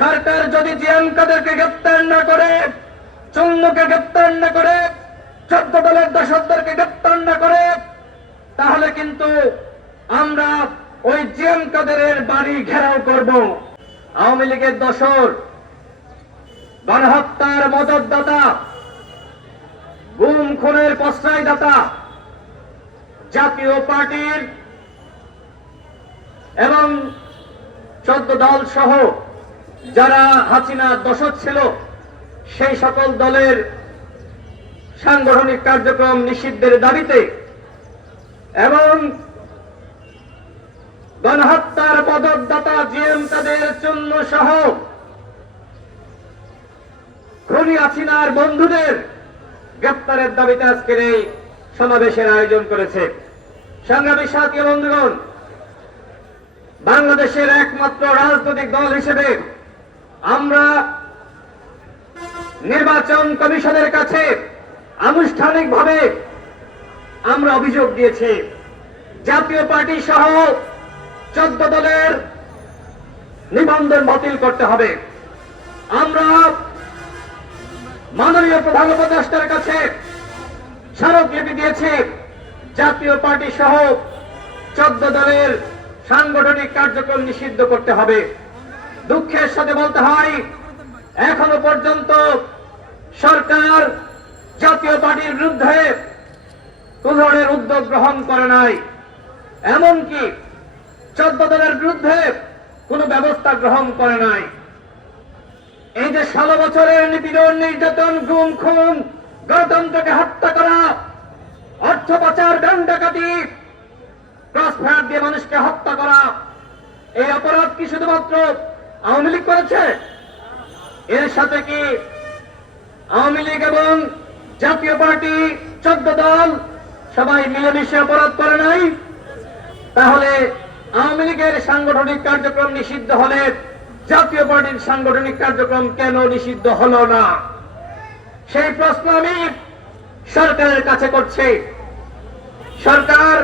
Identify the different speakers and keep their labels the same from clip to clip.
Speaker 1: সরকার যদি জিয়ান কাদেরকে গ্রেপ্তার না করে চন্দ্রকে গ্রেপ্তার না করে, চোদ্দ দলের দশকদেরকে গ্রেপ্তার না করে, তাহলে কিন্তু আমরা ওই জিয়ান কাদেরের বাড়ি ঘেরাও করব। আওয়ামী লীগের দশর গণহত্যার মদতদাতা, গুম, খুনের প্রশ্রয়দাতা, জাতীয় পার্টির এবং চোদ্দ দল সহ যারা হাসিনা দশক ছিল, সেই সকল দলের সাংগঠনিক কার্যক্রম নিষিদ্ধের দাবিতে এবং গণহত্যার পদকদাতা জিএম তাদের চূন্য সহ খুনি হাসিনার বন্ধুদের গ্রেপ্তারের দাবিতে আজকের এই সমাবেশের আয়োজন করেছে। সংগ্রামী সাথী বন্ধুগণ, বাংলাদেশের একমাত্র রাজনৈতিক দল হিসেবে আমরা নির্বাচন কমিশনের কাছে আনুষ্ঠানিকভাবে আমরা অভিযোগ দিয়েছি। জাতীয় পার্টি সহ চোদ্দ দলের নিবন্ধন বাতিল করতে হবে। আমরা মাননীয় প্রধান উপদেষ্টার কাছে স্মারকলিপি দিয়েছি। জাতীয় পার্টি সহ চোদ্দ দলের সাংগঠনিক কার্যক্রম নিষিদ্ধ করতে হবে। দুঃখের সাথে বলতে হয়, এখনও পর্যন্ত সরকার জাতীয় পার্টির বিরুদ্ধে কোন ধরনের উদ্যোগ গ্রহণ করে নাই। এমনকি চোদ্দ দলের বিরুদ্ধে কোনো ব্যবস্থা গ্রহণ করে নাই। এই যে ষোলো বছরের নিপীড়ন, নির্যাতন, গুম, খুন, গণতন্ত্রকে হত্যা করা, অর্থ পাচার ডান ডাকাতি দিয়ে মানুষকে হত্যা করা, এই অপরাধ কি শুধুমাত্র আওয়ামী লীগ করেছে? এর সাথে কি আওয়ামী লীগ এবং জাতীয় পার্টি চোদ্দ দল সবাই মিলেমিশে অপরাধ করে নাই? তাহলে আওয়ামী লীগের সাংগঠনিক কার্যক্রম নিষিদ্ধ হলে জাতীয় পার্টির সাংগঠনিক কার্যক্রম কেন নিষিদ্ধ হলো না? সেই প্রশ্ন আমি সরকারের কাছে করছি। সরকার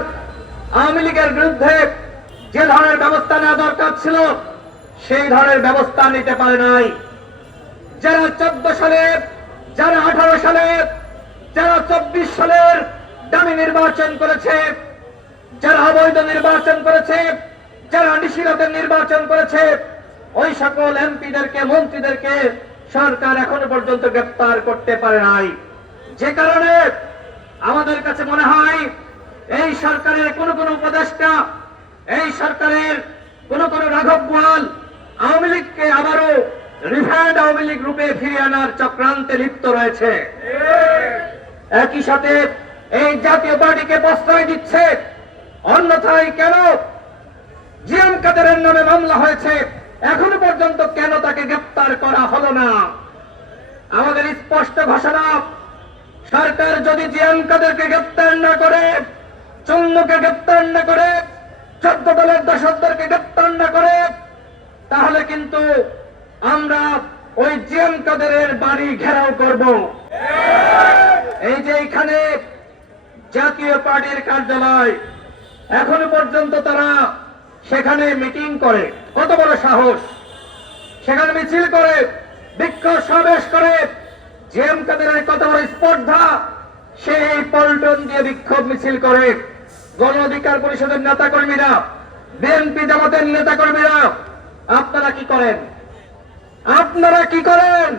Speaker 1: আওয়ামী লীগের বিরুদ্ধে যে ধরনের ব্যবস্থা নেওয়া দরকার ছিল সেই ধরনের ব্যবস্থা নিতে পারে নাই। যারা চোদ্দ সালে, যারা আঠারো সালে, যারা চব্বিশ সালের দামি নির্বাচন করেছে, যারা অবৈধ নির্বাচন করেছে, যারা নিশীলতের নির্বাচন করেছে, ওই সকল এমপিদেরকে, মন্ত্রীদেরকে সরকার এখনও পর্যন্ত গ্রেপ্তার করতে পারে নাই। যে কারণে আমাদের কাছে মনে হয়, এই সরকারের কোন কোন উপদেষ্টা, এই সরকারের কোন কোন রাঘব গোয়াল আওয়ামী লীগকে আবারও রিফাইন্ড আওয়ামী লীগ রূপে ফিরিয়ে আনার চক্রান্তে লিপ্ত রয়েছে। একই সাথে এই জাতীয় পার্টিকে প্রশ্রয় দিচ্ছে, অন্যথায় কেন? জিএম কাদেরের নামে মামলা হয়েছে, এখনও পর্যন্ত কেন তাকে গ্রেপ্তার করা হলো না? আমাদের স্পষ্ট ঘোষণা, সরকার যদি জিয়ান কাদেরকে গ্রেপ্তার না করে, চুম্বকে গ্রেপ্তার না করে, চোদ্দ দলের দশকদেরকে গ্রেপ্তার না তাহলে কিন্তু আমরা ওই জিয়ান কাদেরের বাড়ি ঘেরাও করব। এই যে এখানে জাতীয় পার্টির কার্যালয়, এখনও পর্যন্ত তারা সেখানে মিটিং করে। কত বড় সাহস! সেখানে মিছিল করে বিক্ষোভ সমাবেশ করে জেএম কাদের কত বড় স্পর্ধা! সেই পল্টন দিয়ে বিক্ষোভ মিছিল করে। গণ অধিকার পরিষদের নেতা কর্মীরা বিএনপি জামাতের নেতা কর্মীরা আপনারা কি করেন? আপনারা কি করেন?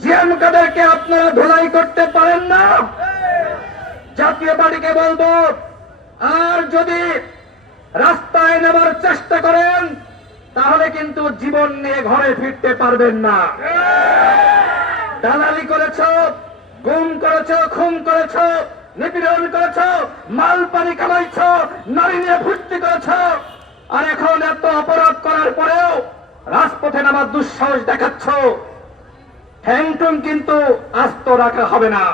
Speaker 1: জিএম কাদেরকে আপনারা ধুলাই করতে পারেন না? জাতীয় পার্টিকে বলব, আর যদি রাস্তায় নেবার চেষ্টা করেন, তাহলে কিন্তু জীবন নিয়ে ঘরে ফিরতে পারবেন না। দালালি করেছ, গুম করেছ, খুন করেছ, নিপীড়ন করেছ মাল পানি কামাইছ, নারী নিয়ে ফুর্তি করেছ, আর এখন এত অপরাধ করার পরেও রাজপথে নামার দুঃসাহস দেখাচ্ছ। হ্যাংটন কিন্তু আস্ত রাখা হবে না।